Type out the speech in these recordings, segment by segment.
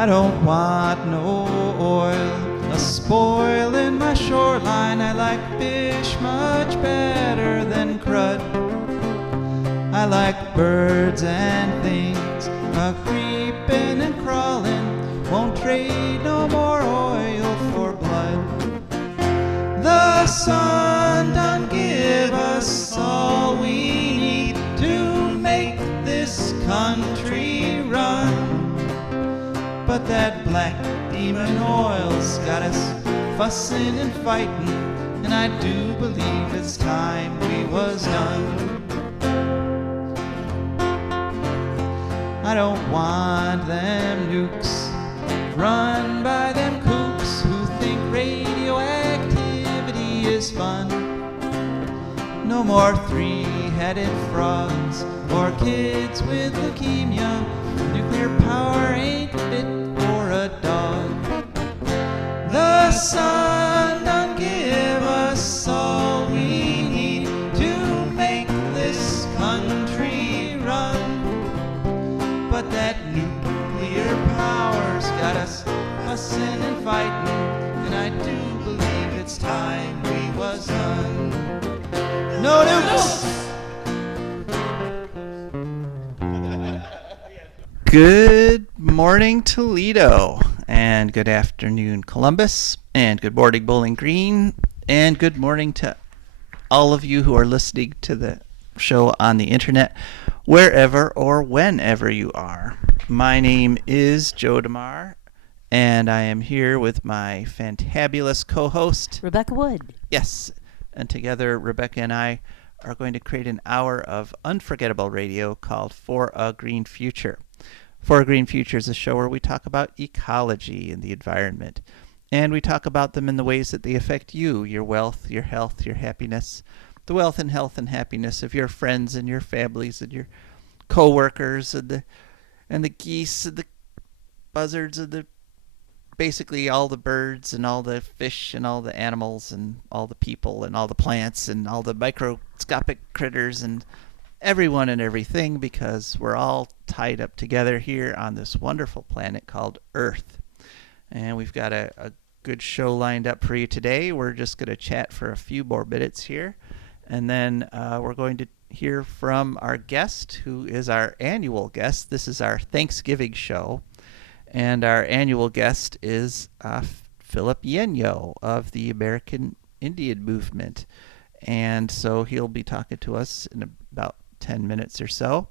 I don't want no oil, a spoil in my shoreline. I like fish much better than crud. I like birds and things, a-creeping and crawling. Won't trade no more oil for blood. The sun done give us all we need to make this country run. But that black demon oil's got us fussing and fighting, and I do believe it's time we was done. I don't want them nukes run by them kooks who think radioactivity is fun. No more three-headed frogs or kids with leukemia. Nuclear power ain't fit for a dog. The sun done give us all we need to make this country run. But that nuclear power's got us fussing and fighting, and I do believe it's time we was done. No nukes! Good morning, Toledo, and good afternoon, Columbus, and good morning, Bowling Green, and good morning to all of you who are listening to the show on the internet, wherever or whenever you are. My name is Joe DeMar, and I am here with my fantabulous co-host, Rebecca Wood. Yes, and together Rebecca and I are going to create an hour of unforgettable radio called For a Green Future. For a Green Future is a show where we talk about ecology and the environment, and we talk about them in the ways that they affect you, your wealth, your health, your happiness, the wealth and health and happiness of your friends and your families and your co-workers and the geese and the buzzards and the basically all the birds and all the fish and all the animals and all the people and all the plants and all the microscopic critters and everyone and everything, because we're all tied up together here on this wonderful planet called Earth. And we've got a good show lined up for you today. We're just going to chat for a few more minutes here, and then we're going to hear from our guest, who is our annual guest. This is our Thanksgiving show, and our annual guest is Philip Yenyo of the American Indian Movement. And so he'll be talking to us in about 10 minutes or so.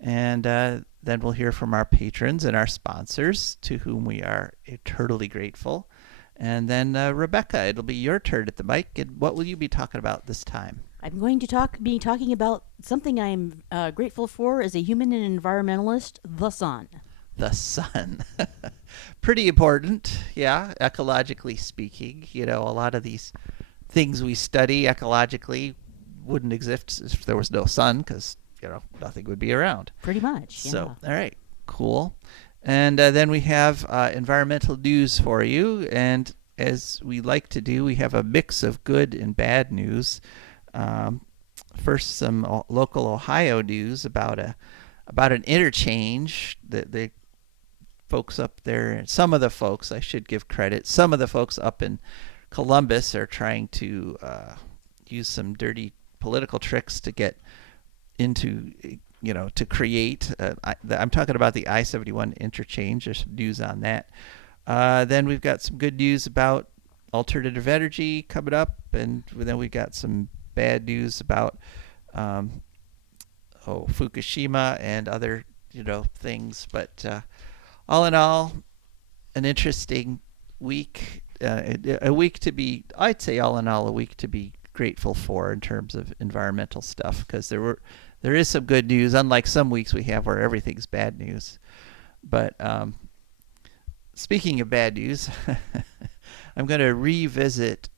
And then we'll hear from our patrons and our sponsors, to whom we are eternally grateful. And then, Rebecca, it'll be your turn at the mic. And what will you be talking about this time? I'm going to be talking about something I'm grateful for as a human and environmentalist, the sun. The sun. Pretty important, yeah, ecologically speaking. You know, a lot of these things we study ecologically wouldn't exist if there was no sun, because, you know, nothing would be around. Pretty much, yeah. So, all right, cool. And then we have environmental news for you. And as we like to do, we have a mix of good and bad news. First, some local Ohio news about an interchange that the folks up there, some of the folks, I should give credit, some of the folks up in Columbus are trying to use some dirty political tricks to get into, you know, to create. I'm talking about the I-71 interchange. There's some news on that. Then we've got some good news about alternative energy coming up, and then we've got some bad news about Fukushima and other, you know, things. But all in all, an interesting week. A week to be, I'd say all in all, a week to be grateful for in terms of environmental stuff, because there is some good news, unlike some weeks we have where everything's bad news. But speaking of bad news, I'm going to revisit.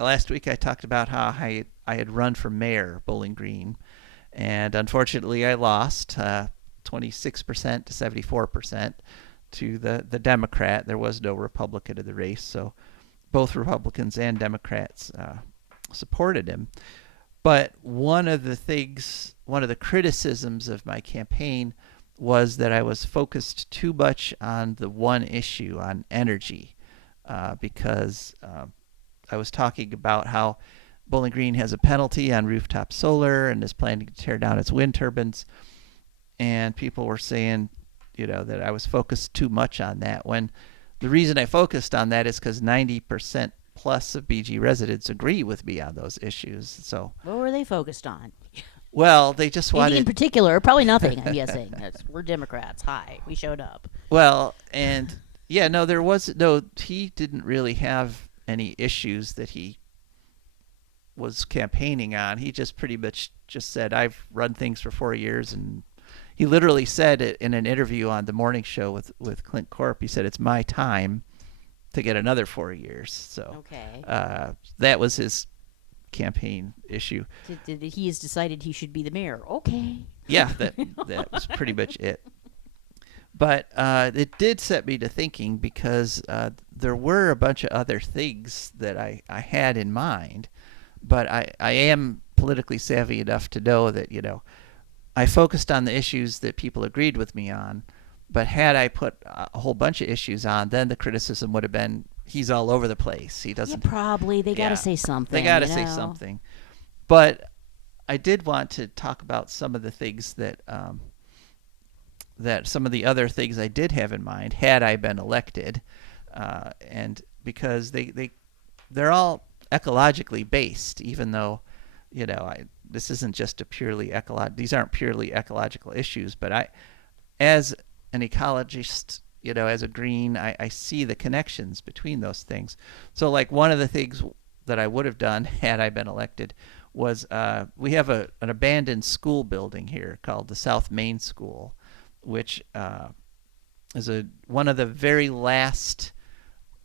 Last week I talked about how I had run for mayor of Bowling Green, and unfortunately I lost 26% to 74% to the Democrat. There was no Republican in the race, so both Republicans and Democrats supported him. But one of the criticisms of my campaign was that I was focused too much on the one issue, on energy, because I was talking about how Bowling Green has a penalty on rooftop solar and is planning to tear down its wind turbines. And people were saying, that I was focused too much on that. When the reason I focused on that is because 90% plus of BG residents agree with me on those issues. So, What were they focused on? well, they just Anything in wanted. particular? Probably nothing, I'm guessing. We're Democrats. Hi, we showed up. Well, and yeah, no, there was no. He didn't really have any issues that he was campaigning on. He just pretty much just said, "I've run things for 4 years," and he literally said it in an interview on the morning show with Clint Corp. He said, "It's my time to get another 4 years." So Okay. that was his campaign issue. He has decided he should be the mayor. Okay. Yeah, that was pretty much it. But it did set me to thinking because there were a bunch of other things that I had in mind, but I am politically savvy enough to know that, I focused on the issues that people agreed with me on, but had I put a whole bunch of issues on, then the criticism would have been he's all over the place. He doesn't. Yeah, probably. They got Yeah, to say something. they got to say something. But I did want to talk about some of the things that some of the other things I did have in mind had I been elected, and because they're all ecologically based, even though this isn't just a purely these aren't purely ecological issues, but as an ecologist, as a green, I see the connections between those things. So like one of the things that I would have done had I been elected was we have an abandoned school building here called the South Main School, which is one of the very last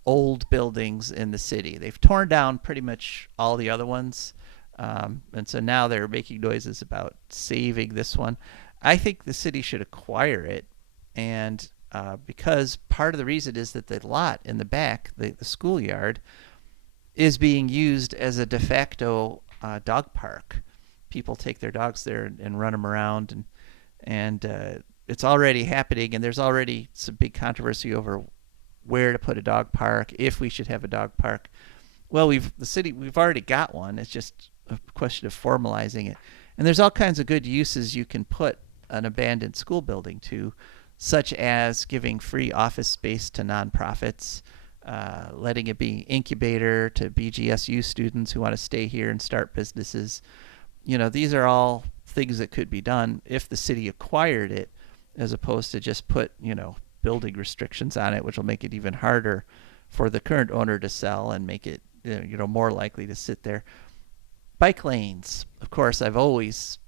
old buildings in the city. They've torn down pretty much all the other ones, and so now they're making noises about saving this one. I think the city should acquire it, and because part of the reason is that the lot in the back, the schoolyard, is being used as a de facto dog park. People take their dogs there and run them around, and it's already happening, and there's already some big controversy over where to put a dog park, if we should have a dog park. Well, we've already got one. It's just a question of formalizing it. And there's all kinds of good uses you can put an abandoned school building to, such as giving free office space to nonprofits, letting it be incubator to BGSU students who want to stay here and start businesses. These are all things that could be done if the city acquired it, as opposed to just put, building restrictions on it, which will make it even harder for the current owner to sell and make it, more likely to sit there. Bike lanes, of course, I've always,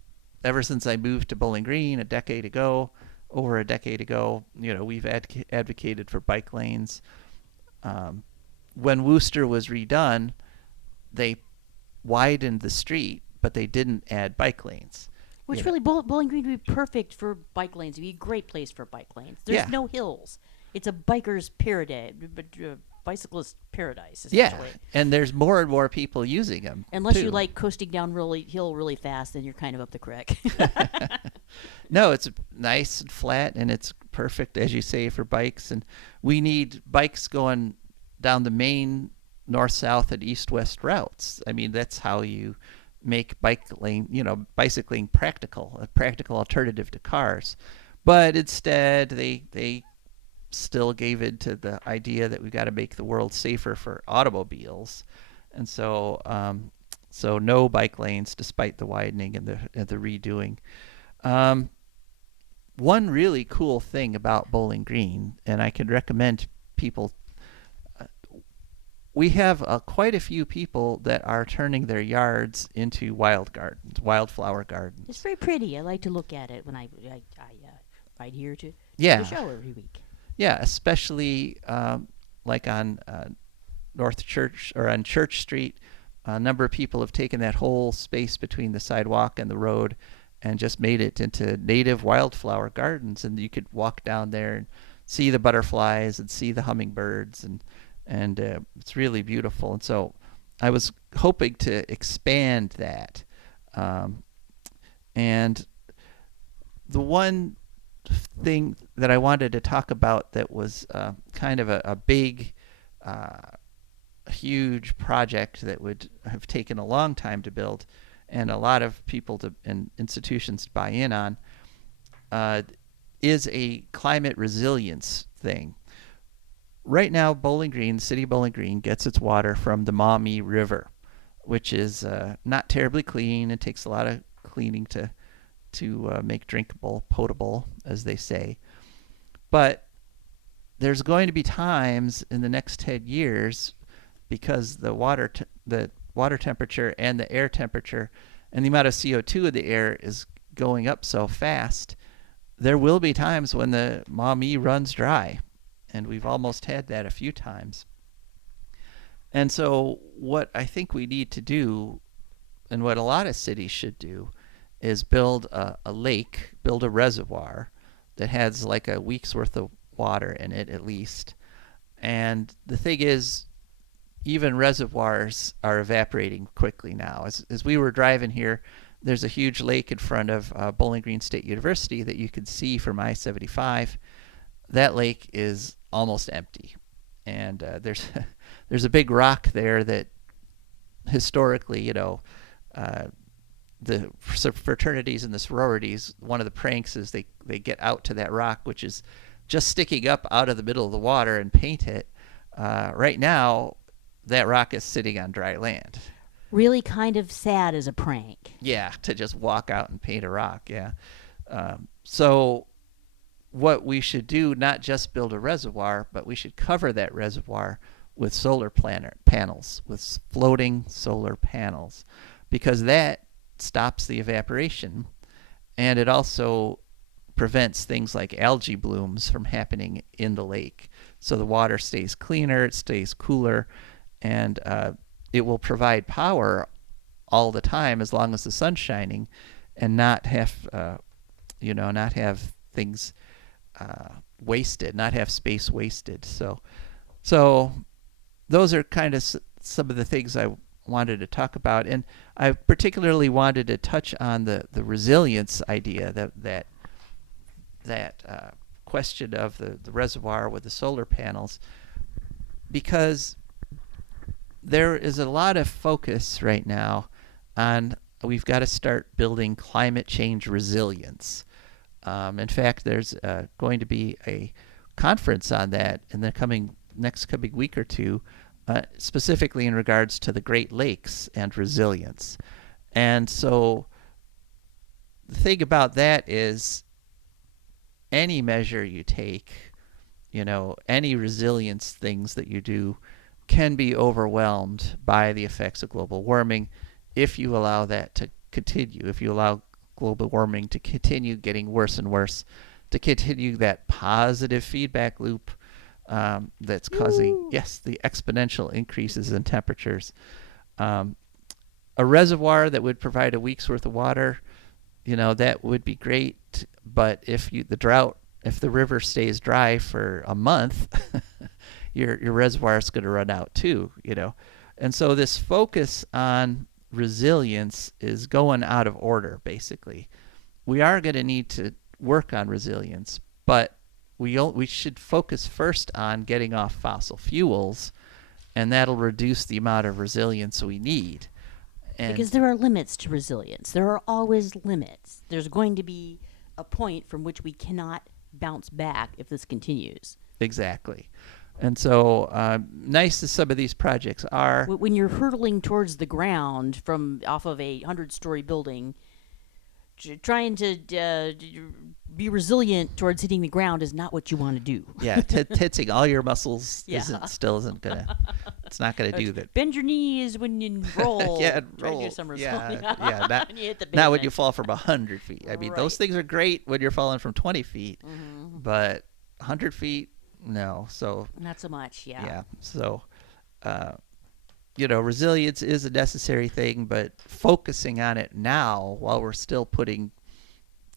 ever since I moved to Bowling Green over a decade ago, we've advocated for bike lanes. When Worcester was redone, they widened the street, but they didn't add bike lanes. Which really, Bowling Green would be perfect for bike lanes. It'd be a great place for bike lanes. There's no hills. It's a biker's paradise, bicyclist paradise, essentially. Yeah, and there's more and more people using them. Unless too. you like coasting down hill really fast, then you're kind of up the creek. No, it's nice and flat, and it's perfect, as you say, for bikes. And we need bikes going down the main north-south and east-west routes. I mean, that's how you make bicycling practical, a practical alternative to cars. But instead, they still gave in to the idea that we've got to make the world safer for automobiles, and so no bike lanes despite the widening and the redoing. One really cool thing about Bowling Green, and I can recommend people. We have quite a few people that are turning their yards into wildflower gardens. It's very pretty. I like to look at it when I ride here to Yeah. the show every week. Yeah, especially like on North Church or on Church Street. A number of people have taken that whole space between the sidewalk and the road and just made it into native wildflower gardens, and you could walk down there and see the butterflies and see the hummingbirds, and it's really beautiful. And so I was hoping to expand that, and the one thing that I wanted to talk about that was kind of a big, huge project that would have taken a long time to build and a lot of people and institutions to buy in on uh, is a climate resilience thing. Right now, Bowling Green, City of Bowling Green, gets its water from the Maumee River, which is not terribly clean. It takes a lot of cleaning to make drinkable, potable, as they say. But there's going to be times in the next 10 years because the water temperature and the air temperature and the amount of CO2 in the air is going up so fast, there will be times when the Maumee runs dry. And we've almost had that a few times. And so what I think we need to do, and what a lot of cities should do, is build a lake, build a reservoir that has like a week's worth of water in it at least. And the thing is, even reservoirs are evaporating quickly now. As we were driving here, there's a huge lake in front of Bowling Green State University that you can see from I-75. That lake is almost empty. And there's a big rock there that historically, the fraternities and the sororities, one of the pranks is they get out to that rock, which is just sticking up out of the middle of the water, and paint it. Right now, that rock is sitting on dry land. Really kind of sad as a prank. Yeah, to just walk out and paint a rock, yeah. So what we should do, not just build a reservoir, but we should cover that reservoir with solar panels, with floating solar panels, because that stops the evaporation, and it also prevents things like algae blooms from happening in the lake. So the water stays cleaner, it stays cooler, and it will provide power all the time as long as the sun's shining, and not have, not have things wasted, not have space wasted. So those are kind of some of the things I wanted to talk about, and I particularly wanted to touch on the resilience idea, that question of the reservoir with the solar panels, because there is a lot of focus right now on we've got to start building climate change resilience. In fact, there's going to be a conference on that in the next coming week or two, specifically in regards to the Great Lakes and resilience. And so the thing about that is any measure you take, any resilience things that you do can be overwhelmed by the effects of global warming if you allow that to continue, if you allow global warming to continue getting worse and worse, to continue that positive feedback loop that's causing, yes, the exponential increases in temperatures. A reservoir that would provide a week's worth of water, that would be great. But if the river stays dry for a month, your reservoir is going to run out too, And so this focus on resilience is going out of order, basically. We are going to need to work on resilience, but we should focus first on getting off fossil fuels, and that'll reduce the amount of resilience we need. And because there are limits to resilience. There are always limits. There's going to be a point from which we cannot bounce back if this continues. Exactly. And so nice as some of these projects are. When you're hurtling towards the ground from off of a 100-story building, trying to be resilient towards hitting the ground is not what you want to do. Yeah, tensing all your muscles Yeah. it's not gonna do that. Bend your knees when you roll. Yeah, Try roll. to do some Yeah, not, when you hit the not when pavement. you fall from 100 feet. I mean, those Right. things are great when you're falling from 20 feet, Mhm. but 100 feet, no. So Not so much, yeah. So, resilience is a necessary thing, but focusing on it now while we're still putting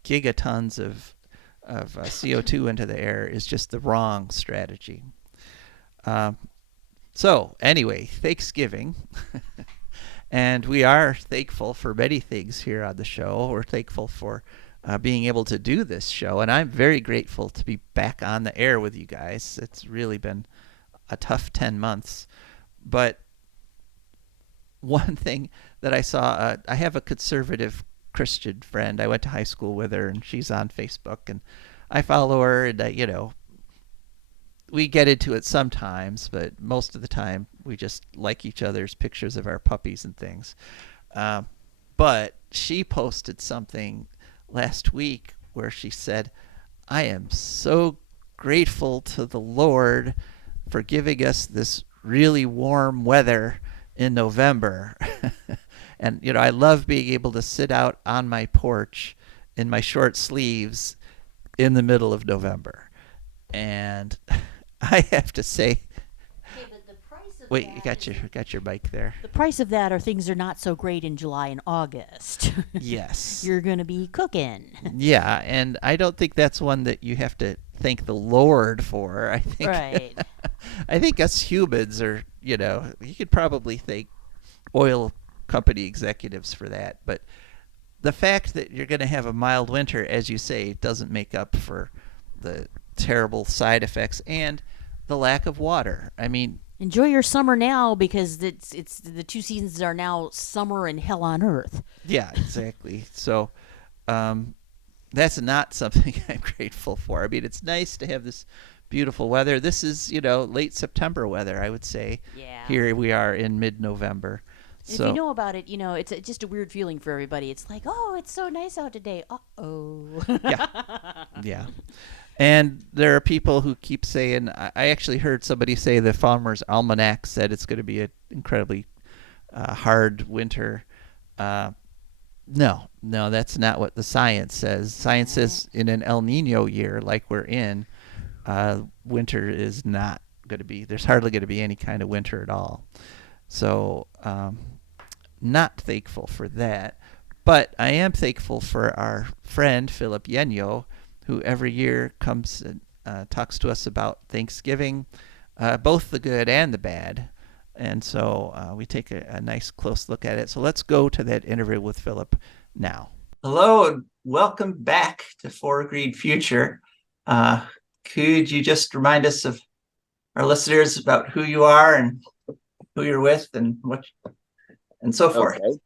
gigatons of CO2 into the air is just the wrong strategy. So anyway, Thanksgiving. And we are thankful for many things here on the show. We're thankful for being able to do this show. And I'm very grateful to be back on the air with you guys. It's really been a tough 10 months. But one thing that I saw, I have a conservative Christian friend. I went to high school with her, and she's on Facebook, and I follow her, and we get into it sometimes, but most of the time we just like each other's pictures of our puppies and things. Um, but she posted something last week where she said, I am so grateful to the Lord for giving us this really warm weather in November. And, I love being able to sit out on my porch in my short sleeves in the middle of November. And I have to say, Okay, but the price of wait, you that got your mic there. the price of that are things are not so great in July and August. Yes. You're gonna be cooking. Yeah, and I don't think that's one that you have to thank the Lord for. I think Right. I think us humans are, you could probably thank oil company executives for that, but the fact that you're going to have a mild winter, as you say, doesn't make up for the terrible side effects and the lack of water. I mean, Enjoy your summer now because it's the two seasons are now summer and hell on earth. yeah, exactly. So, um, that's not something I'm grateful for. I mean, it's nice to have this beautiful weather. This is, late September weather, I would say. Yeah. Here we are in mid-November. And if you So, know about it, it's just a weird feeling for everybody. It's like, oh, it's so nice out today. Oh. yeah, yeah. And there are people who keep saying, I actually heard somebody say the Farmer's Almanac said it's going to be an incredibly hard winter. Uh, no, that's not what the science says. Science says in an El Nino year like we're in, winter is not going to be, there's hardly going to be any kind of winter at all. So, not thankful for that. But I am thankful for our friend, Philip Yenyo, who every year comes and talks to us about Thanksgiving, both the good and the bad. And so we take a nice close look at it. So let's go to that interview with Philip now. Hello, and welcome back to For a Green Future. Could you just remind us of our listeners about who you are and who you're with and what and so forth? Okay.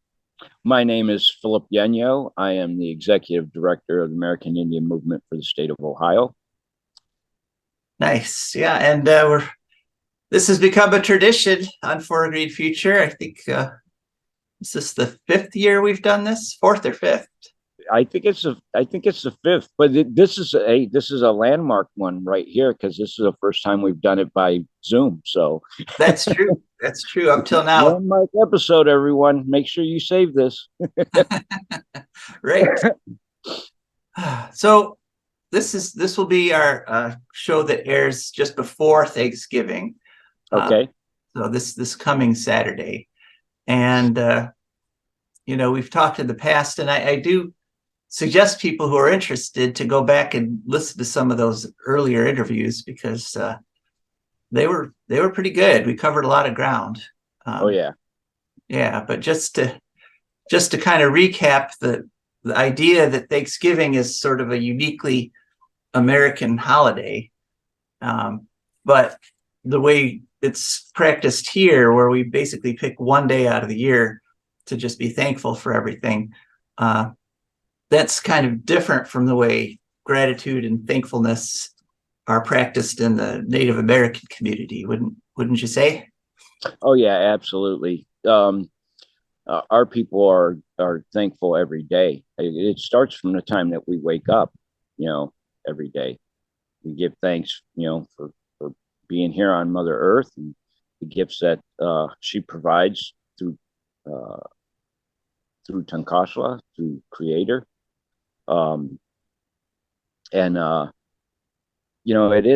My name is Philip Yenyo. I am the executive director of the American Indian Movement for the state of Ohio. Nice. Yeah. And this has become a tradition on For a Green Future. I think is this the fifth year we've done this? Fourth or fifth? I think it's the fifth, but this is a landmark one right here because this is the first time we've done it by Zoom. So that's true. That's true. Up till now, landmark episode. Everyone, make sure you save this. Right. So this will be our show that airs just before Thanksgiving. Okay. So this coming Saturday, and we've talked in the past, and I do suggest people who are interested to go back and listen to some of those earlier interviews because they were pretty good. We covered a lot of ground. Oh yeah. Yeah, but just to kind of recap the idea that Thanksgiving is sort of a uniquely American holiday, but the way it's practiced here, where we basically pick one day out of the year to just be thankful for everything, that's kind of different from the way gratitude and thankfulness are practiced in the Native American community. Wouldn't you say? Oh yeah, absolutely. Our people are thankful every day. It starts from the time that we wake up, every day. We give thanks, for being here on Mother Earth and the gifts that she provides through Tankashla, through Creator. And it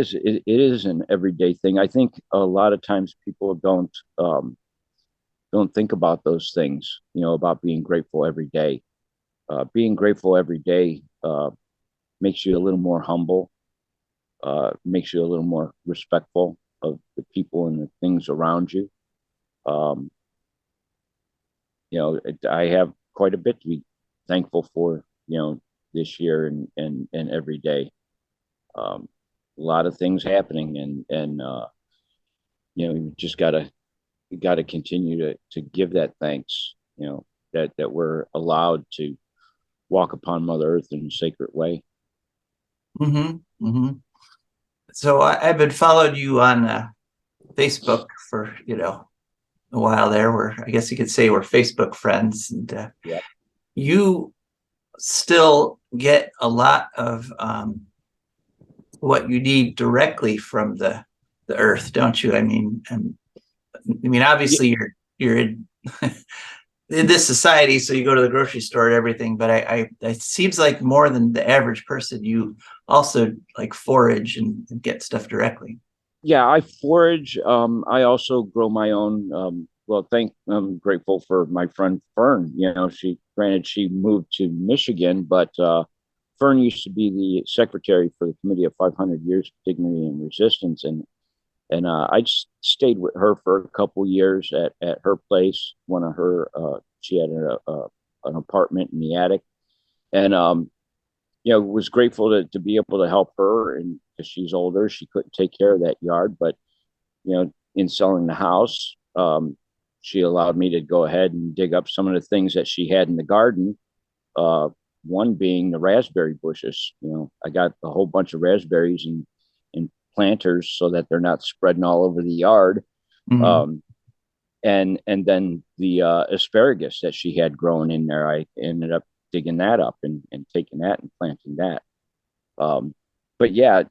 is an everyday thing. I think a lot of times people don't think about those things, about being grateful every day. Being grateful every day makes you a little more humble, makes you a little more respectful of the people and the things around you. I have quite a bit to be thankful for, this year and every day. A lot of things happening, and you just gotta continue to give that thanks. That we're allowed to walk upon Mother Earth in a sacred way. Mm-hmm. Mm-hmm. So I've been following you on Facebook for a while there. I guess you could say we're Facebook friends, and Yep. you still get a lot of what you need directly from the earth, don't you? Obviously you're in in this society, so you go to the grocery store and everything. But it seems like more than the average person, you also like forage and get stuff directly. Yeah, I forage. I also grow my own. I'm grateful for my friend Fern. She moved to Michigan, but Fern used to be the secretary for the Committee of 500 Years of Dignity and Resistance, and I just stayed with her for a couple years at her place. One of her, she had an apartment in the attic, and was grateful to be able to help her. And because she's older, she couldn't take care of that yard. But in selling the house, she allowed me to go ahead and dig up some of the things that she had in the garden. Uh, One being the raspberry bushes. I got a whole bunch of raspberries and planters so that they're not spreading all over the yard. Mm-hmm. And then the asparagus that she had growing in there, I ended up digging that up and taking that and planting that. But yeah,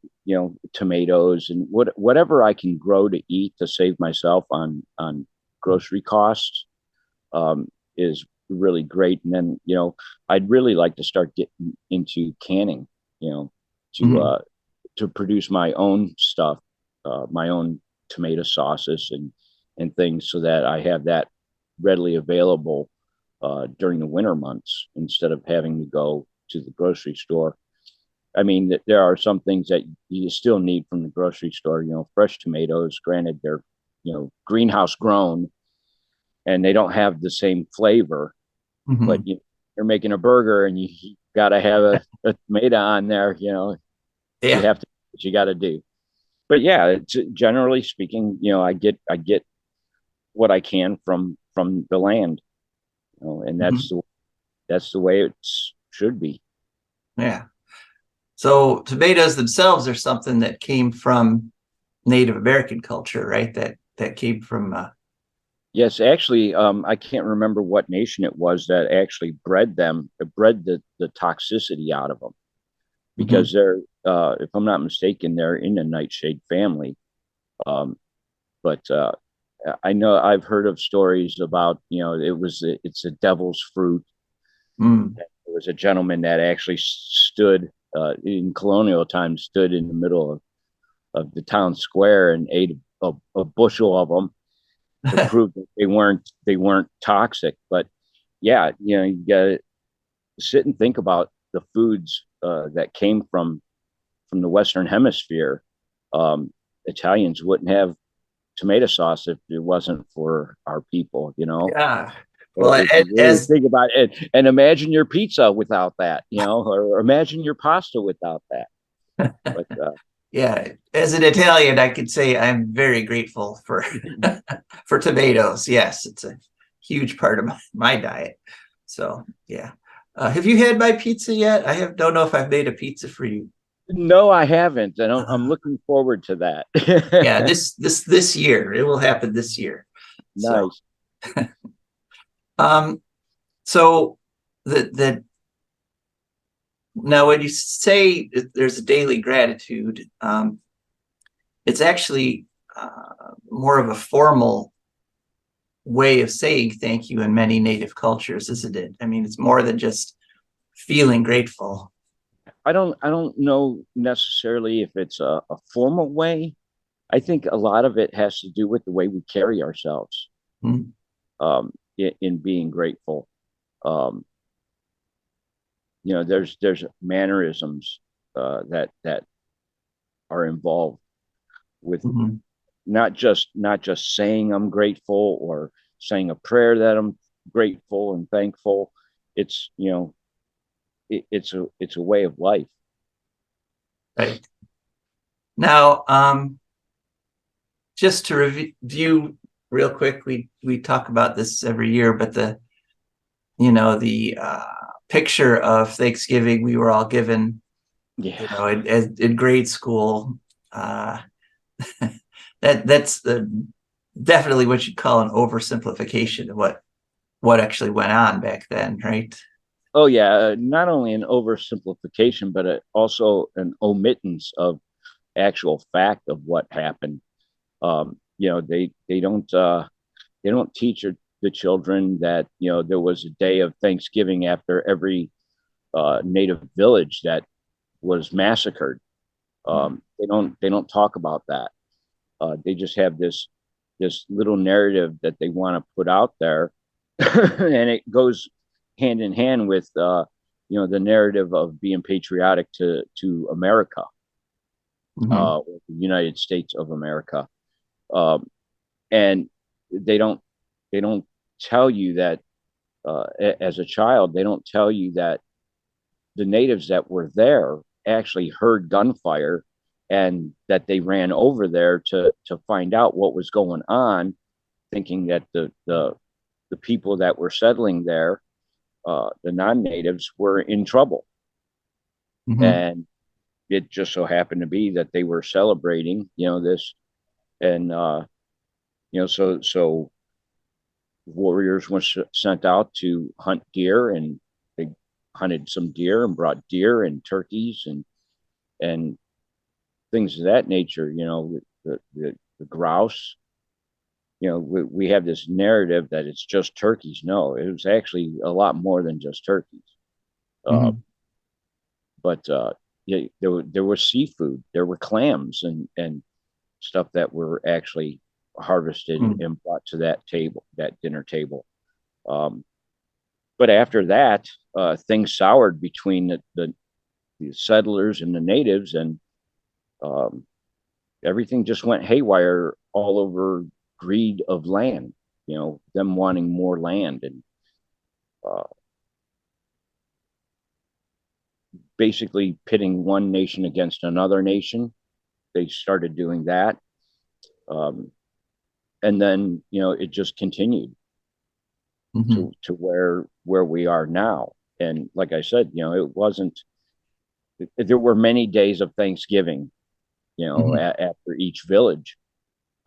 tomatoes and whatever I can grow to eat to save myself on grocery costs is really great. And then I'd really like to start getting into canning, to Mm-hmm. to produce my own stuff, my own tomato sauces and things, so that I have that readily available during the winter months instead of having to go to the grocery store. I mean, there are some things that you still need from the grocery store. Fresh tomatoes. Granted, they're greenhouse grown, and they don't have the same flavor. Mm-hmm. But you're making a burger, and you got to have a tomato on there. You Yeah. have to. What you got to do. But yeah, generally speaking, I get what I can from the land, and Mm-hmm. that's the way it should be. Yeah. So tomatoes themselves are something that came from Native American culture, right? That came from. Yes, actually, I can't remember what nation it was that actually bred them, bred the toxicity out of them, Mhm. because if I'm not mistaken, they're in the nightshade family. Um, but I know I've heard of stories about, it's a devil's fruit. Mm. There was a gentleman that actually stood in colonial times, stood in the middle of the town square and ate a bushel of them to prove that they weren't toxic. But yeah, you gotta sit and think about the foods that came from the Western Hemisphere. Um, Italians wouldn't have tomato sauce if it wasn't for our people. Yeah. Well, If you really as think about it, and imagine your pizza without that, or imagine your pasta without that. But yeah, as an Italian, I could say I'm very grateful for for tomatoes. Yes, it's a huge part of my diet. So yeah. Have you had my pizza yet? Don't know if I've made a pizza for you. no, I haven't, and I'm Uh, looking forward to yeah, that. this year. It will happen this year. So Nice. um so the now when you say there's a daily gratitude, it's actually more of a formal way of saying thank you in many native cultures, isn't it? I mean, it's more than just feeling grateful. I don't know necessarily if it's a formal way. I think a lot of it has to do with the way we carry ourselves, Mm-hmm. in being grateful. Um, there's mannerisms that are involved with Mm-hmm. not just saying I'm grateful or saying a prayer that I'm grateful and thankful. It's it's a way of life. Right. Now, just to review real quick, we talk about this every year, but the picture of Thanksgiving we were all given, Yeah. in grade school, that's definitely what you'd call an oversimplification of what actually went on back then, right? Oh yeah, not only an oversimplification, but also an omittance of actual fact of what happened. They don't teach the children that there was a day of Thanksgiving after every native village that was massacred. They don't talk about that. They just have this little narrative that they want to put out there, and it goes hand in hand with the narrative of being patriotic to America, Mm-hmm. the United States of America, um, and they don't they don't tell you that as a child. They don't tell you that the natives that were there actually heard gunfire and that they ran over there to find out what was going on, thinking that the people that were settling there, the non-natives, were in trouble. Mm-hmm. And it just so happened to be that they were celebrating, this, and so warriors were sent out to hunt deer, and they hunted some deer and brought deer and turkeys and things of that nature. The grouse. We have this narrative that it's just turkeys. No, it was actually a lot more than just turkeys. Uh, Mm-hmm. but yeah, there was seafood, there were clams and stuff that were actually harvested and brought to that table, that dinner table. Um, but after that, things soured between the settlers and the natives, and um, everything just went haywire all over greed of land. Them wanting more land, and uh, basically pitting one nation against another nation. They started doing that, um, and then it just continued Mm-hmm. to where we are now. And like I said, it wasn't. There were many days of Thanksgiving, Mm-hmm. after each village,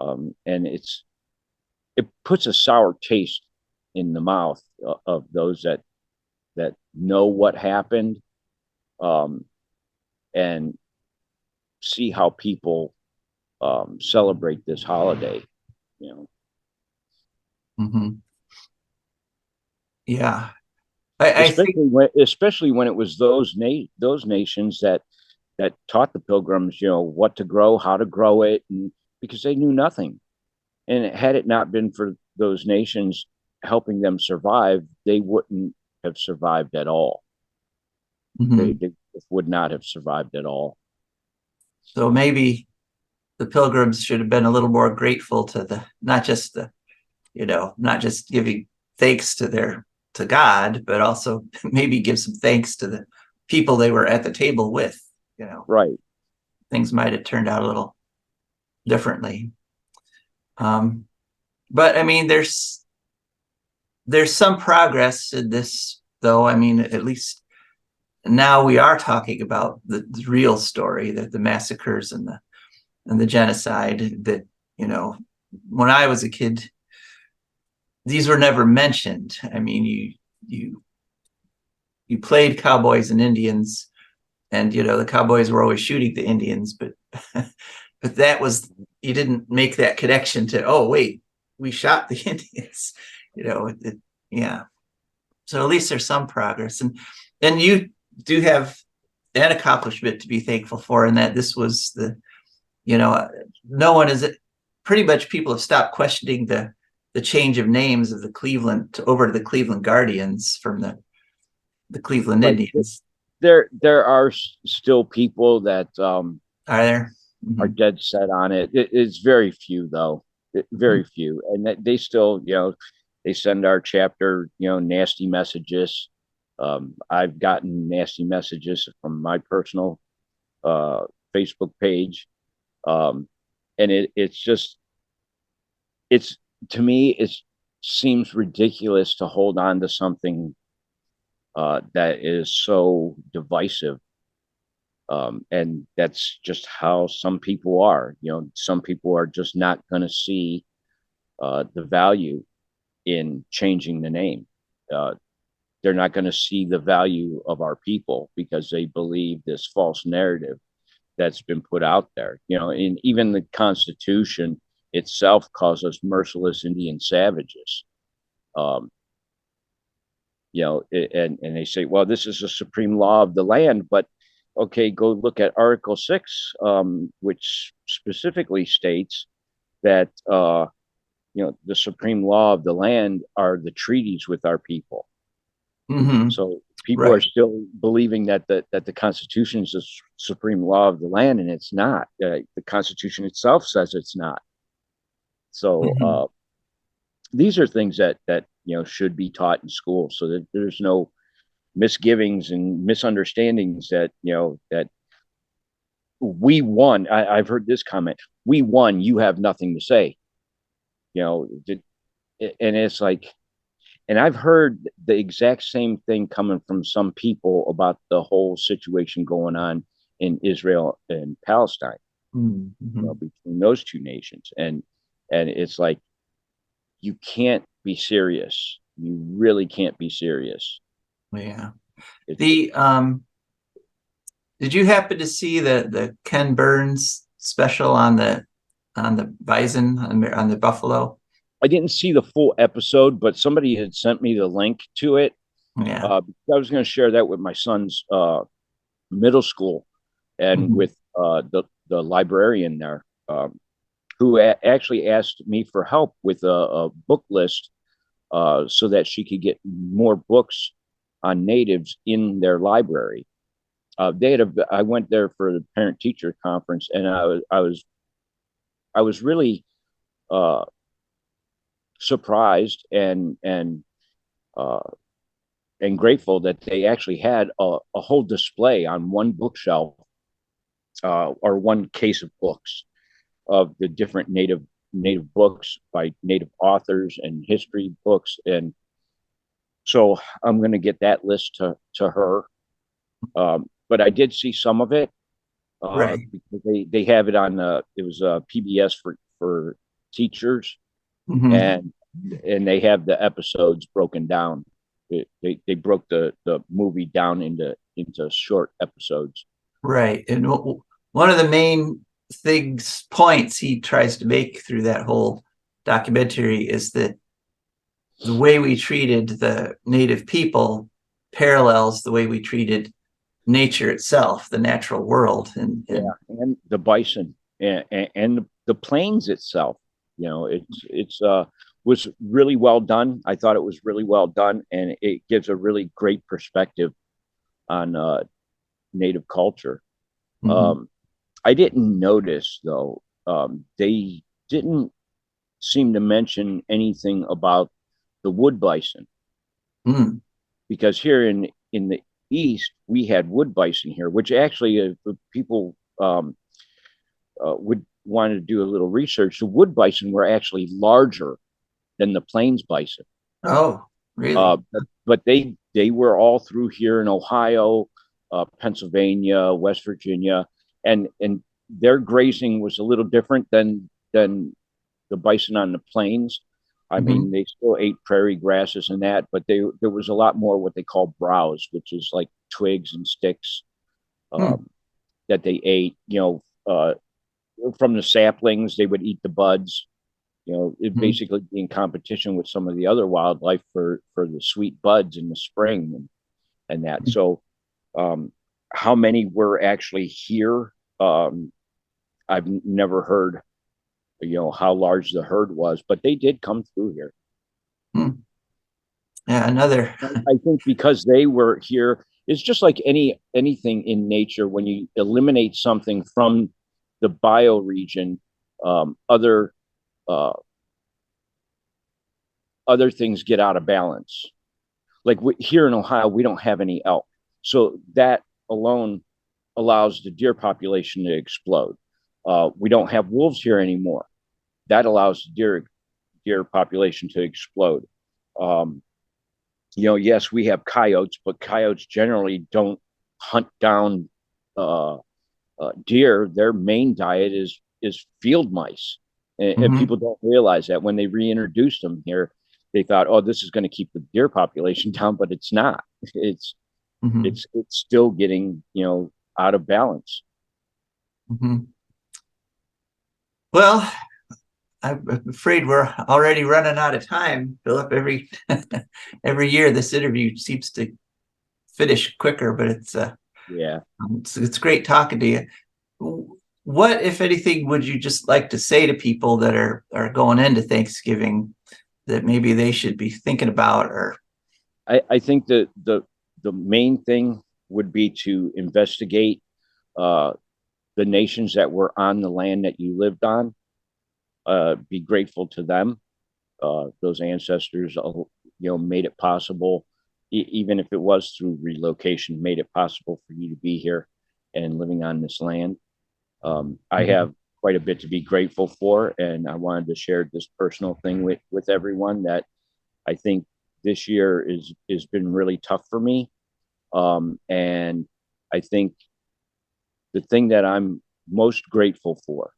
and it puts a sour taste in the mouth of those that know what happened, um, and see how people celebrate this holiday. You know, Mm-hmm. Yeah, I think. especially when it was those nations that taught the pilgrims, what to grow, how to grow it, and because they knew nothing. And had it not been for those nations helping them survive, they wouldn't have survived at all. Mhm. They would not have survived at all. So maybe the pilgrims should have been a little more grateful to not just giving thanks to God, but also maybe give some thanks to the people they were at the table with. Right. Things might have turned out a little differently. Um, but I mean, there's some progress in this, though. I mean, at least now we are talking about the real story, that the massacres and the genocide that, when I was a kid, these were never mentioned. I mean, you you played cowboys and Indians, and the cowboys were always shooting the Indians, but but that was, you didn't make that connection to, oh wait, we shot the Indians. Yeah. So at least there's some progress, and you do have an accomplishment to be thankful for, in that this was no one is, pretty much people have stopped questioning the change of names of the Cleveland over to the Cleveland Guardians from the Cleveland Right. Indians. There are still people that Are there? are Mm-hmm. dead set on it. It's very few, though. Very few, and they still, they send our chapter, nasty messages. I've gotten nasty messages from my personal Facebook page, and it's just it's to me it seems ridiculous to hold on to something that is so divisive. And that's just how some people are. Some people are just not going to see the value in changing the name. Uh, they're not going to see the value of our people because they believe this false narrative that's been put out there. And even the Constitution itself calls us merciless Indian savages. Um, and they say, well, this is a supreme law of the land, but okay, go look at Article 6, which specifically states that the supreme law of the land are the treaties with our people. Mm-hmm. So people are Right. still believing that the Constitution is the supreme law of the land, and it's not. The Constitution itself says it's not. So Mm-hmm. these are things that should be taught in school, so that there's no misgivings and misunderstandings that we won. I've heard this comment: "We won. You have nothing to say." You know, and it's like, and I've heard the exact same thing coming from some people about the whole situation going on in Israel and Palestine, Mm-hmm. between those two nations, and it's like you can't be serious. You really can't be serious. Yeah. It's The Did you happen to see the Ken Burns special on the bison on the buffalo? I didn't see the full episode, but somebody had sent me the link to it. Yeah. I was going to share that with my son's middle school and Mhm. with the librarian there, who actually asked me for help with a book list so that she could get more books on natives in their library. I went there for the parent teacher conference, and I was really uh, surprised uh, and grateful that they actually had a whole display on one bookshelf, or one case of books of the different native books by native authors and history books. And so I'm going to get that list to her. But I did see some of it, Right. because they have it on it was PBS for teachers, Hmm. and they have the episodes broken down. They broke the movie down into short episodes. Right. And one of the main points he tries to make through that whole documentary is that the way we treated the native people parallels the way we treated nature itself, the natural world. Yeah, and the bison and the plains itself. It's was really well done. I thought it was really well done, and it gives a really great perspective on native culture. Mhm. Um, I didn't notice though. They didn't seem to mention anything about the wood bison, Mm. because here in the east we had wood bison here, which actually, people would want to do a little research. The wood bison were actually larger than the plains bison, Oh, really? but they were all through here in Ohio, Pennsylvania, West Virginia, and their grazing was a little different than the bison on the plains. I Hmm. mean, they still ate prairie grasses and that, but there was a lot more what they call browse, which is like twigs and sticks, Hmm. um, that they ate. From the saplings, they would eat the buds. It Hmm. basically be in competition with some of the other wildlife for the sweet buds in the spring and that. So, um, how many were actually here? I've never heard, how large the herd was, but they did come through here. Hmm. Yeah, another. I think because they were here, it's just like anything in nature. When you eliminate something from the bioregion, other uh, other things get out of balance. like here in Ohio, we don't have any elk. So that alone allows the deer population to explode. We don't have wolves here anymore. That allows the deer population to explode. Yes, we have coyotes, but coyotes generally don't hunt down deer. Their main diet is field mice, and people don't realize that. When they reintroduced them here, they thought, "Oh, this is going to keep the deer population down," but it's not. It's still getting out of balance. Well, I'm afraid we're already running out of time, Philip. Every year this interview seems to finish quicker, but it's great talking to you. What, if anything, would you just like to say to people that are going into Thanksgiving that maybe they should be thinking about? Or I think that the main thing would be to investigate the nations that were on the land that you lived on. Be grateful to them. Those ancestors, made it possible, even if it was through relocation, made it possible for you to be here and living on this land. I have quite a bit to be grateful for, and I wanted to share this personal thing with everyone that I think this year has been really tough for me. And I think the thing that I'm most grateful for,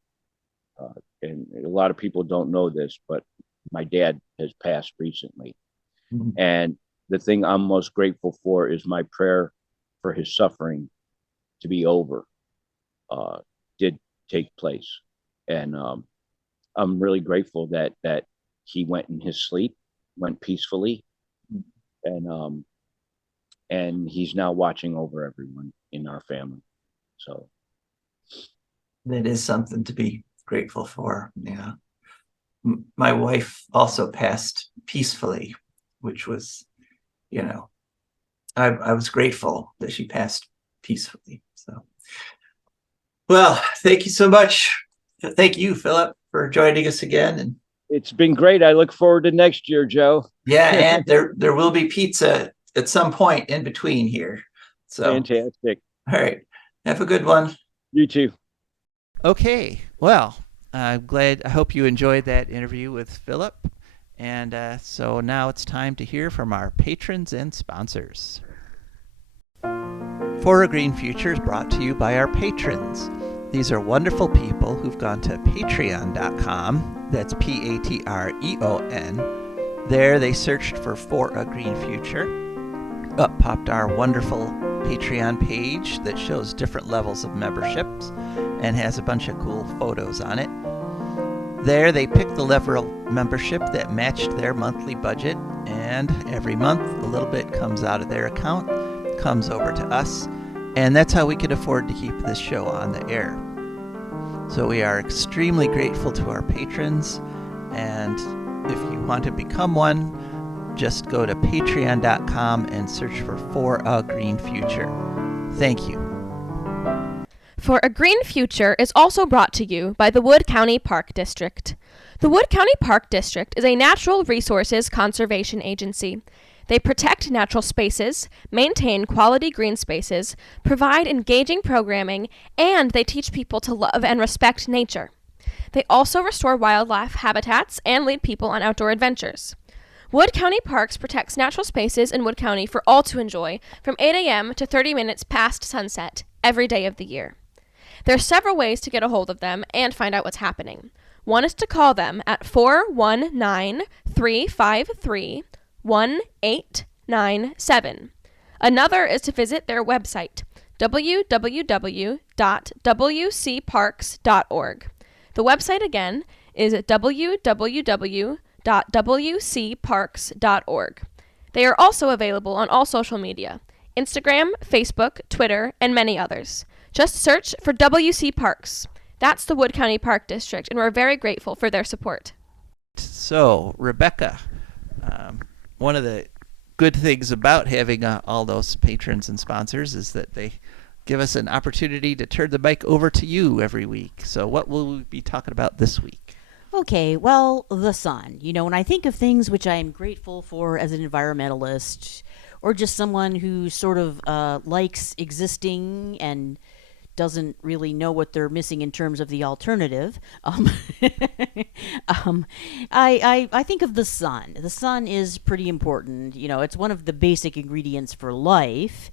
and a lot of people don't know this, but my dad has passed recently. And the thing I'm most grateful for is my prayer for his suffering to be over did take place. And I'm really grateful that he went in his sleep, went peacefully, and he's now watching over everyone in our family. So that is something to be grateful for. Yeah. My wife also passed peacefully, which was, I was grateful that she passed peacefully. So, well, thank you so much. Thank you, Philip, for joining us again. And it's been great. I look forward to next year, Joe. Yeah, and there will be pizza at some point in between here. So fantastic. All right. Have a good one. You too. Okay. Well, I hope you enjoyed that interview with Philip. And so now it's time to hear from our patrons and sponsors. For a Green Future is brought to you by our patrons. These are wonderful people who've gone to patreon.com. That's Patreon. There they searched for a Green Future. Up popped our wonderful Patreon page that shows different levels of memberships and has a bunch of cool photos on it. There they picked the level of membership that matched their monthly budget, and every month a little bit comes out of their account, comes over to us, and that's how we can afford to keep this show on the air. So we are extremely grateful to our patrons, and if you want to become one, just go to patreon.com and search for a Green Future. Thank you. For a Green Future is also brought to you by the Wood County Park District. The Wood County Park District is a natural resources conservation agency. They protect natural spaces, maintain quality green spaces, provide engaging programming, and they teach people to love and respect nature. They also restore wildlife habitats and lead people on outdoor adventures. Wood County Parks protects natural spaces in Wood County for all to enjoy from 8 a.m. to 30 minutes past sunset every day of the year. There are several ways to get a hold of them and find out what's happening. One is to call them at 419-353-1897. Another is to visit their website, www.wcparks.org. The website again is www.wcparks.org. They are also available on all social media, Instagram, Facebook, Twitter, and many others. Just search for WC Parks. That's the Wood County Park District, and we're very grateful for their support. So, Rebecca, one of the good things about having all those patrons and sponsors is that they give us an opportunity to turn the mic over to you every week. So what will we be talking about this week? Okay, well, the sun. When I think of things which I am grateful for as an environmentalist, or just someone who sort of likes existing and doesn't really know what they're missing in terms of the alternative. I think of the sun. The sun is pretty important. It's one of the basic ingredients for life.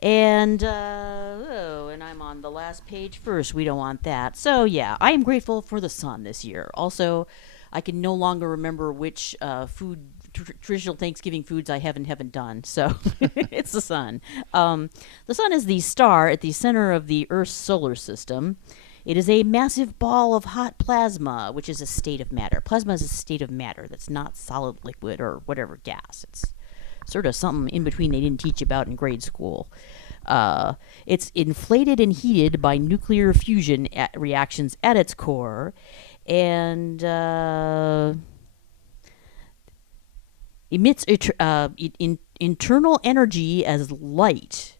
And and I'm on the last page first. We don't want that. So yeah, I am grateful for the sun this year. Also, I can no longer remember which traditional Thanksgiving foods I haven't done. So it's the sun. The sun is the star at the center of the Earth's solar system. It is a massive ball of hot plasma, which is a state of matter. Plasma is a state of matter that's not solid, liquid, or whatever gas. It's sort of something in between they didn't teach about in grade school. It's inflated and heated by nuclear fusion reactions at its core, and emits internal energy as light,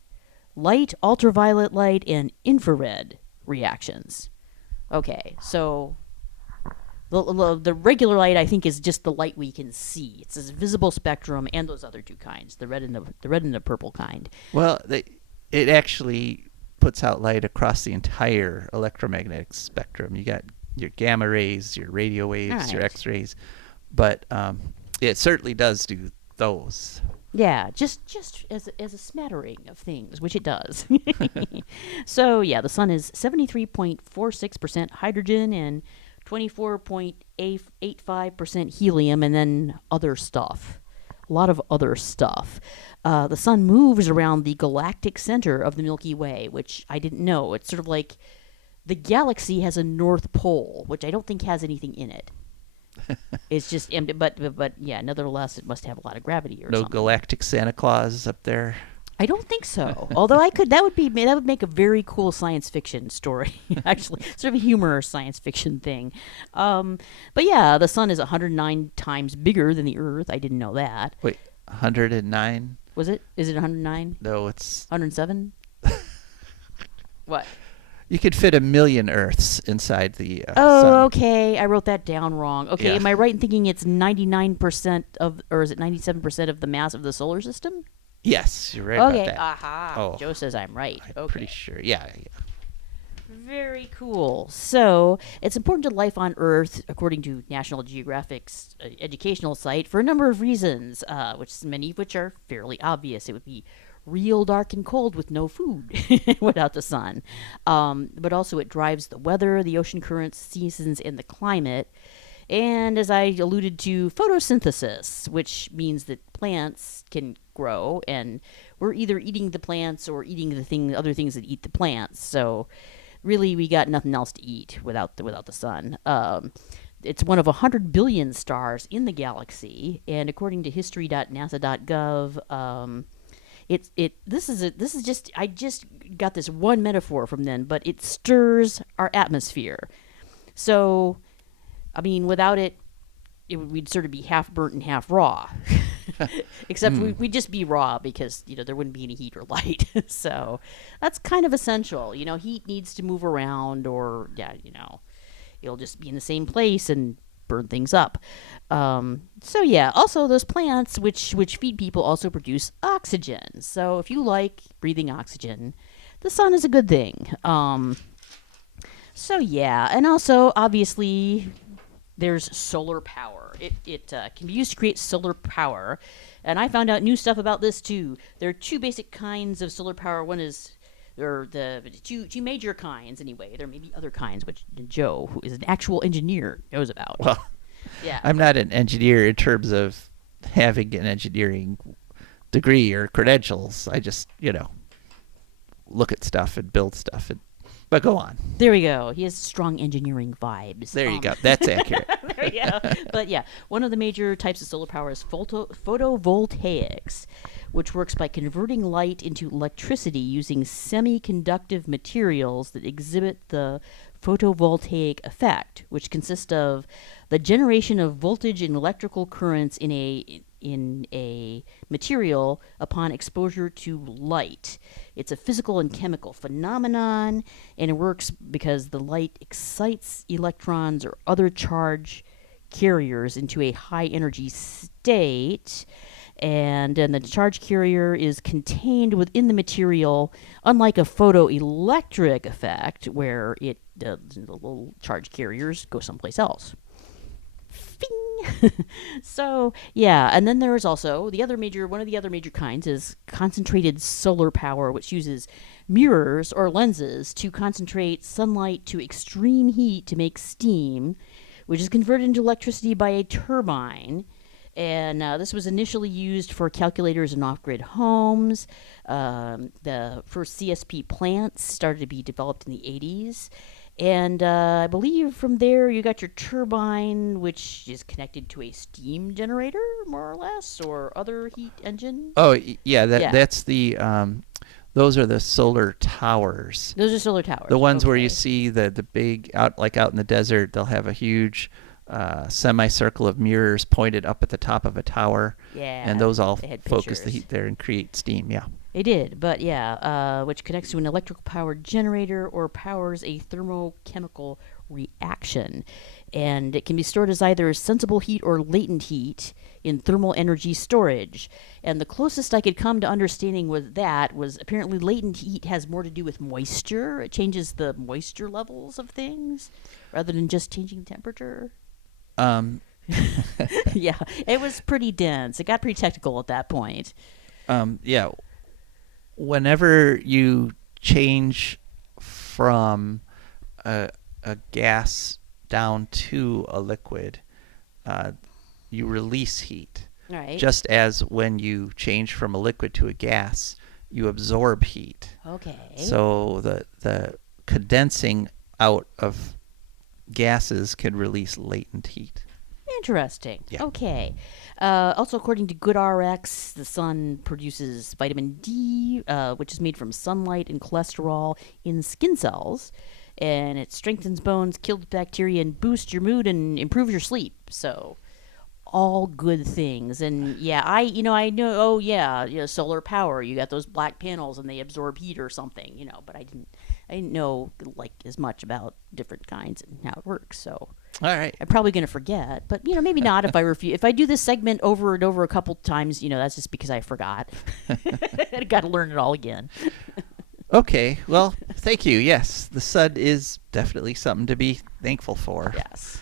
ultraviolet light, and infrared reactions. Okay, so the regular light, I think, is just the light we can see. It's this visible spectrum, and those other two kinds, the red and the purple kind. Well, it actually puts out light across the entire electromagnetic spectrum. You got your gamma rays, your radio waves, your X-rays, but it certainly does do those. Yeah, just as a smattering of things, which it does. So yeah, the sun is 73.46% hydrogen and 24.85% helium, and then other stuff. A lot of other stuff. The sun moves around the galactic center of the Milky Way, which I didn't know. It's sort of like the galaxy has a North Pole, which I don't think has anything in it. It's just, but yeah, nevertheless, it must have a lot of gravity or no something. galactic Santa Claus up there. I don't think so. Although that would make a very cool science fiction story. Actually, sort of a humor science fiction thing. But yeah, the sun is 109 times bigger than the Earth. I didn't know that. Wait, 109? Was it? Is it 109? No, it's 107. What? You could fit 1 million Earths inside the Oh, sun. okay. I wrote that down wrong. Okay, Yeah. am I right in thinking it's 99% of, or is it 97% of the mass of the solar system? Yes, you're right Okay, about that. aha. Oh. Joe says I'm right. I'm pretty sure. Yeah. Very cool. So, it's important to life on Earth, according to National Geographic's educational site, for a number of reasons, many of which are fairly obvious. It would be real dark and cold with no food without the sun. But also it drives the weather, the ocean currents, seasons, and the climate. And as I alluded to, photosynthesis, which means that plants can grow, and we're either eating the plants or eating other things that eat the plants. So really, we got nothing else to eat without the sun. It's one of 100 billion stars in the galaxy, and according to history.nasa.gov, I just got this one metaphor from them, but it stirs our atmosphere. So, I mean, without it, we'd sort of be half burnt and half raw. Except we'd just be raw because, there wouldn't be any heat or light. So that's kind of essential. Heat needs to move around, or, it'll just be in the same place and burn things up. So yeah, also those plants which feed people also produce oxygen. So if you like breathing oxygen, the sun is a good thing. So yeah, and also obviously there's solar power. It can be used to create solar power, and I found out new stuff about this too. There are two basic kinds of solar power. One is the two major kinds anyway. There may be other kinds, which Joe, who is an actual engineer, knows about. Well, yeah, I'm not an engineer in terms of having an engineering degree or credentials. I just, look at stuff and build stuff. But go on. there we go. He has strong engineering vibes. There you go. That's accurate. There you go. But yeah, one of the major types of solar power is photovoltaics, which works by converting light into electricity using semiconductive materials that exhibit the photovoltaic effect, which consists of the generation of voltage and electrical currents in a material upon exposure to light. It's a physical and chemical phenomenon, and it works because the light excites electrons or other charge carriers into a high energy state, And then the charge carrier is contained within the material, unlike a photoelectric effect where the little charge carriers go someplace else. Fing. So yeah, and then there is also one of the other major kinds is concentrated solar power, which uses mirrors or lenses to concentrate sunlight to extreme heat to make steam, which is converted into electricity by a turbine. And this was initially used for calculators in off-grid homes. The first CSP plants started to be developed in the 80s. And I believe from there you got your turbine, which is connected to a steam generator, more or less, or other heat engine. Oh, yeah, that's the those are the solar towers. Those are solar towers. The ones where you see the big out in the desert, they'll have a huge semicircle of mirrors pointed up at the top of a tower. Yeah. And those all focus pictures. the heat there and create steam, yeah. They did, but yeah, which connects to an electrical powered generator or powers a thermochemical reaction. And it can be stored as either sensible heat or latent heat in thermal energy storage. And the closest I could come to understanding with that was apparently latent heat has more to do with moisture. It changes the moisture levels of things rather than just changing temperature. Yeah, it was pretty dense. It got pretty technical at that point. Yeah. Whenever you change from a gas down to a liquid, you release heat. Right. Just as when you change from a liquid to a gas, you absorb heat. Okay. So the condensing out of gases can release latent heat. Interesting. Yeah. Okay. Also, according to GoodRx, the sun produces vitamin D, which is made from sunlight and cholesterol in skin cells, and it strengthens bones, kills bacteria, and boosts your mood and improves your sleep. So, all good things. And yeah, I know. Oh yeah, solar power. You got those black panels, and they absorb heat or something. But I didn't know like as much about different kinds and how it works. So. All right. I'm probably going to forget, but maybe not if I if I do this segment over and over a couple times, that's just because I forgot. I got to learn it all again. Okay. Well, thank you. Yes, the sun is definitely something to be thankful for. Yes.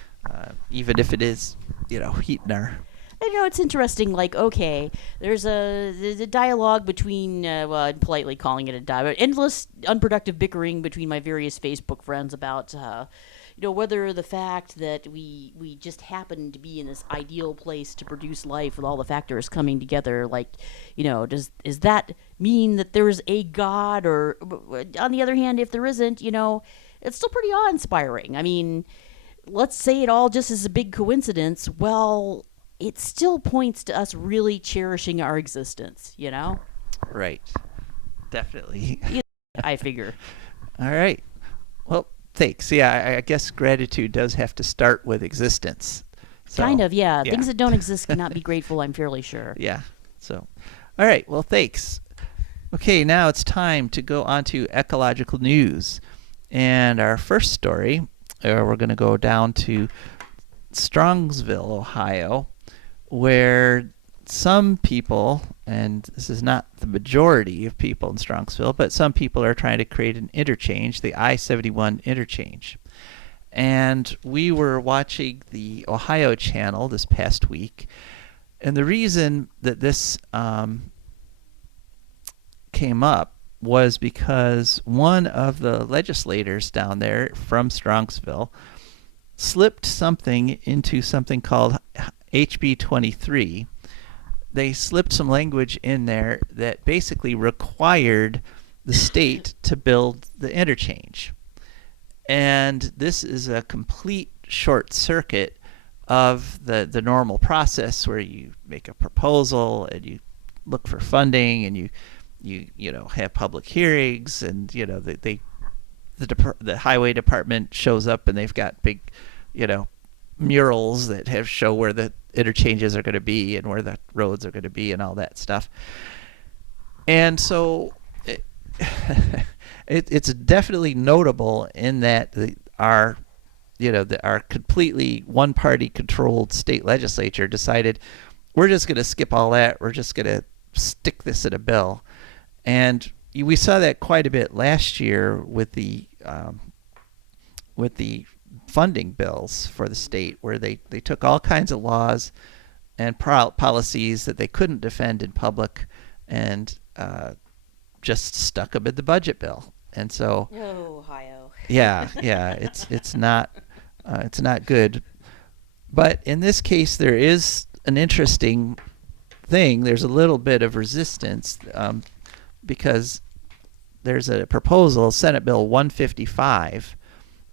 Even if it is, heating our. It's interesting. Like, okay, there's a dialogue between, I'm politely calling it a dialogue, endless, unproductive bickering between my various Facebook friends about, whether the fact that we just happen to be in this ideal place to produce life with all the factors coming together, like, does that mean that there's a God? Or, on the other hand, if there isn't, it's still pretty awe-inspiring. I mean, let's say it all just is a big coincidence. Well, it still points to us really cherishing our existence, Right. Definitely. I figure. All right. Well, thanks. Yeah, I guess gratitude does have to start with existence. So, Kind of, yeah. Things that don't exist cannot be grateful, I'm fairly sure. Yeah. So, all right. Well, thanks. Okay, now it's time to go on to ecological news. And our first story, we're going to go down to Strongsville, Ohio, where some people, and this is not the majority of people in Strongsville, but some people are trying to create an interchange, the I-71 interchange. And we were watching the Ohio channel this past week, and the reason that this came up was because one of the legislators down there from Strongsville slipped something into something called HB 23. They slipped some language in there that basically required the state to build the interchange. And this is a complete short circuit of the normal process where you make a proposal and you look for funding and you have public hearings, and the highway department shows up and they've got big murals that show where the interchanges are going to be and where the roads are going to be and all that stuff. And so it's definitely notable in that our completely one-party controlled state legislature decided we're just going to skip all that. We're just going to stick this in a bill. And we saw that quite a bit last year with the funding bills for the state, where they took all kinds of laws and policies that they couldn't defend in public and just stuck them in the budget bill. And so, Oh, Ohio. yeah, it's not good. But in this case, there is an interesting thing. There's a little bit of resistance because there's a proposal, Senate Bill 155,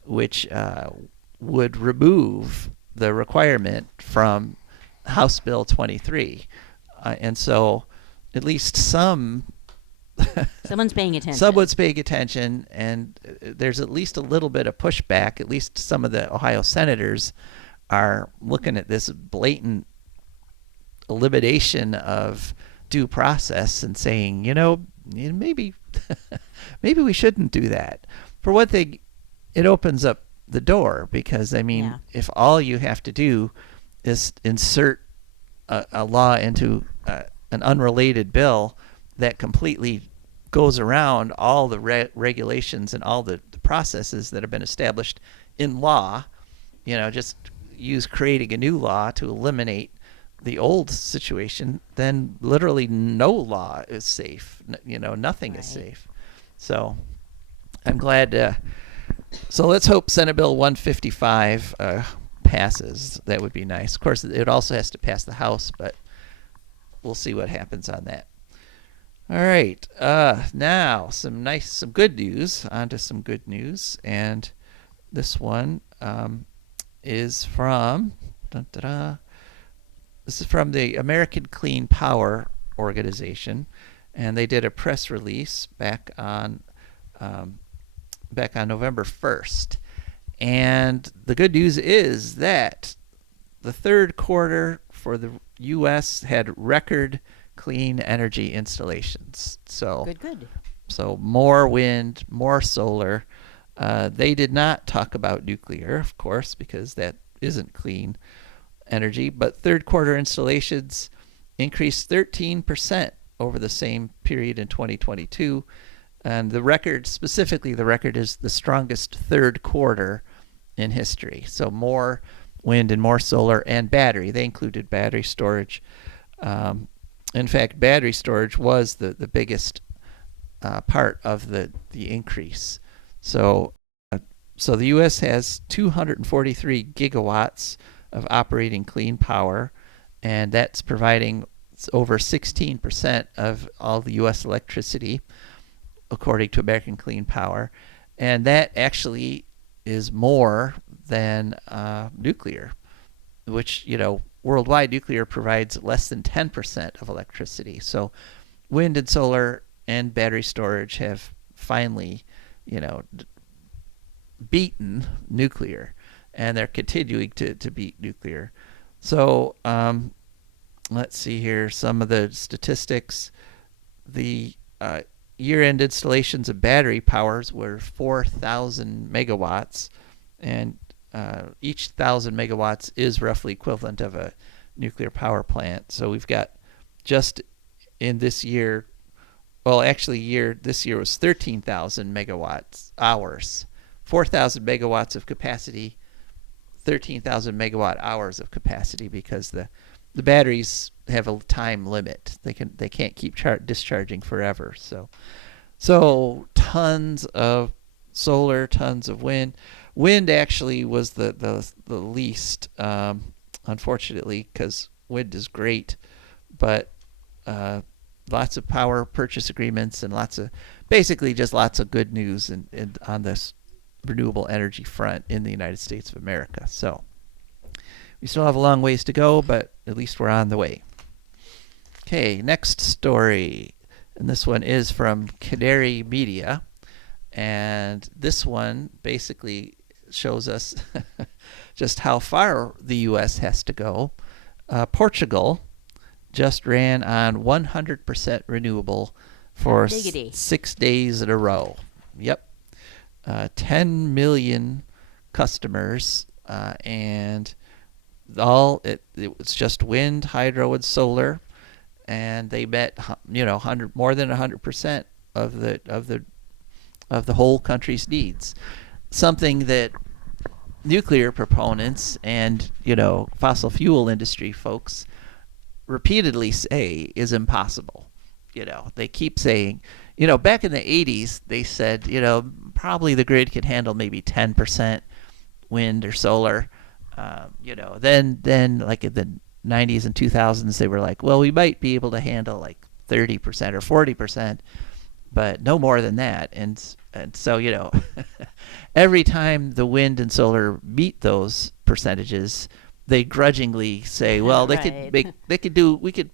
which would remove the requirement from House Bill 23. And so at least someone's paying attention, and there's at least a little bit of pushback. At least some of the Ohio senators are looking at this blatant elimination of due process and saying, maybe maybe we shouldn't do that. For one thing, it opens up the door, because if all you have to do is insert a law into an unrelated bill that completely goes around all the regulations and all the processes that have been established in law, just use creating a new law to eliminate the old situation, then literally no law is safe. Nothing is safe. So I'm glad. So let's hope Senate Bill 155 passes. That would be nice. Of course, it also has to pass the House, but we'll see what happens on that. All right. Now some good news. On to some good news, and this one is from. This is from the American Clean Power Organization, and they did a press release back on November 1st. And the good news is that the third quarter for the U.S. had record clean energy installations. So Good. So more wind, more solar. They did not talk about nuclear, of course, because that isn't clean energy. But third quarter installations increased 13% over the same period in 2022. And the record is the strongest third quarter in history. So more wind and more solar and battery. They included battery storage. In fact, battery storage was the biggest part of the increase. So the U.S. has 243 gigawatts of operating clean power, and that's providing over 16% of all the U.S. electricity, according to American Clean Power. And that actually is more than nuclear, which, worldwide nuclear provides less than 10% of electricity. So wind and solar and battery storage have finally, beaten nuclear, and they're continuing to beat nuclear. So let's see here some of the statistics. The year-end installations of battery powers were 4,000 megawatts, and each 1,000 megawatts is roughly equivalent of a nuclear power plant. So we've got just in this year, this year was 13,000 megawatts hours, 4,000 megawatts of capacity, 13,000 megawatt hours of capacity, because the batteries have a time limit. They can't keep discharging forever. So tons of solar, tons of wind. Wind actually was the least, unfortunately, because wind is great, but lots of power purchase agreements and lots of good news on this renewable energy front in the United States of America. So we still have a long ways to go, but at least we're on the way. Okay, next story. And this one is from Canary Media. And this one basically shows us just how far the U.S. has to go. Portugal just ran on 100% renewable for 6 days in a row. Yep. 10 million customers, and it was just wind, hydro, and solar, and they met more than 100% of the whole country's needs. Something that nuclear proponents and fossil fuel industry folks repeatedly say is impossible. They keep saying, back in the 80s they said, probably the grid could handle maybe 10% wind or solar. Then like in the 90s and 2000s they were like, well, we might be able to handle like 30% or 40%, but no more than that. And so every time the wind and solar meet those percentages, they grudgingly say, well, we could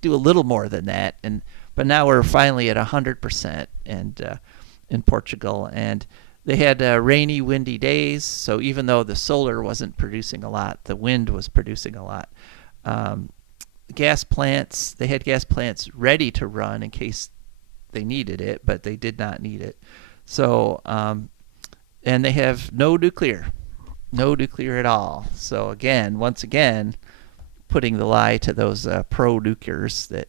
do a little more than that. But now we're finally at 100% in Portugal, and they had rainy, windy days. So even though the solar wasn't producing a lot, the wind was producing a lot. Gas plants, they had gas plants ready to run in case they needed it, but they did not need it. So, and they have no nuclear at all. So once again, putting the lie to those pro-nuclears that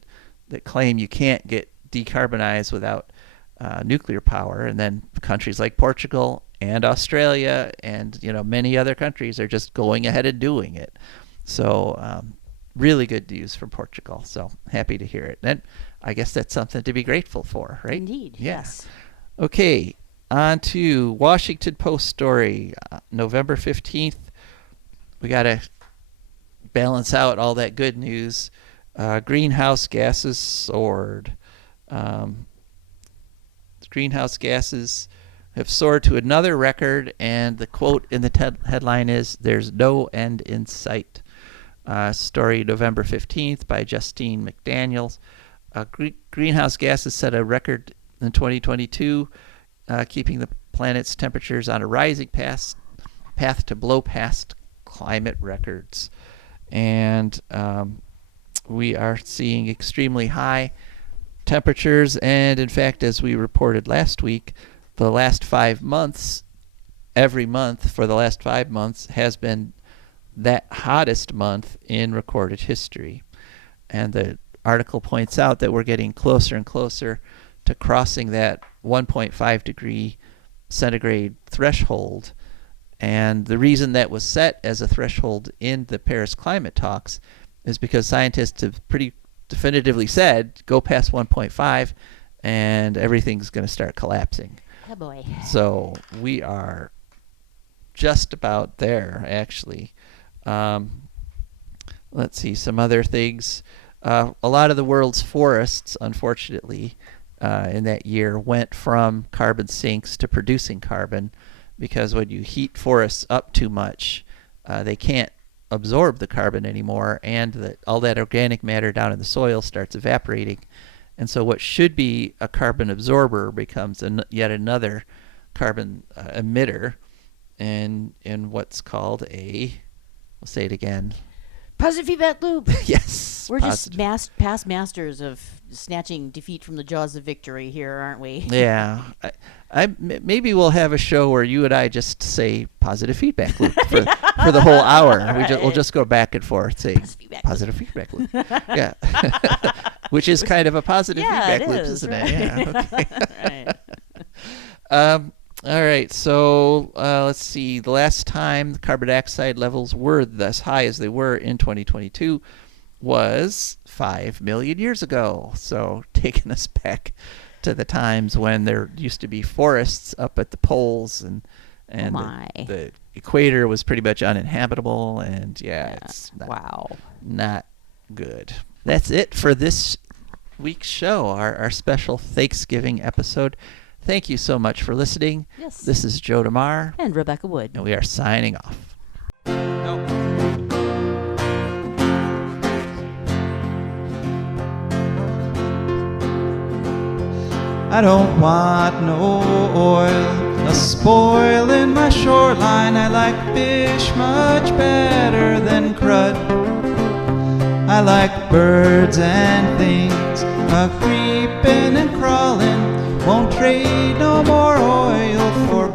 claim you can't get decarbonized without nuclear power. And then countries like Portugal and Australia and many other countries are just going ahead and doing it. So really good news from Portugal. So happy to hear it. And I guess that's something to be grateful for, right? Indeed, Yeah. yes. Okay, on to Washington Post story, November 15th. We got to balance out all that good news. Greenhouse gases soared. Greenhouse gases have soared to another record, and the quote in the headline is, "There's no end in sight." Story November 15th by Justine McDaniels. Greenhouse gases set a record in 2022, keeping the planet's temperatures on a rising path to blow past climate records. And we are seeing extremely high temperatures, and in fact, as we reported last week, the last 5 months, every month for the last 5 months has been that hottest month in recorded history. And the article points out that we're getting closer and closer to crossing that 1.5 degree centigrade threshold. And the reason that was set as a threshold in the Paris climate talks is because scientists have pretty definitively said, go past 1.5 and everything's going to start collapsing. Oh boy. So we are just about there, actually. Let's see, some other things. A lot of the world's forests, unfortunately, in that year went from carbon sinks to producing carbon, because when you heat forests up too much, they can't absorb the carbon anymore, and all that organic matter down in the soil starts evaporating. And so what should be a carbon absorber becomes yet another carbon emitter, and in what's called we'll say it again. Positive feedback loop. Yes. We're just past masters of snatching defeat from the jaws of victory here, aren't we? Yeah. Maybe we'll have a show where you and I just say positive feedback loop for the whole hour. We'll just go back and forth, say positive feedback loop. Yeah. Which is kind of a positive feedback loop, isn't it? Yeah. Okay. Right. All right, so let's see. The last time the carbon dioxide levels were as high as they were in 2022 was 5 million years ago. So taking us back to the times when there used to be forests up at the poles, and the equator was pretty much uninhabitable, and it's not good. That's it for this week's show, our special Thanksgiving episode. Thank you so much for listening. Yes. This is Joe DeMar. And Rebecca Wood. And we are signing off. I don't want no oil, a spoil in my shoreline. I like fish much better than crud. I like birds and things a creeping and crawling. Won't trade no more oil for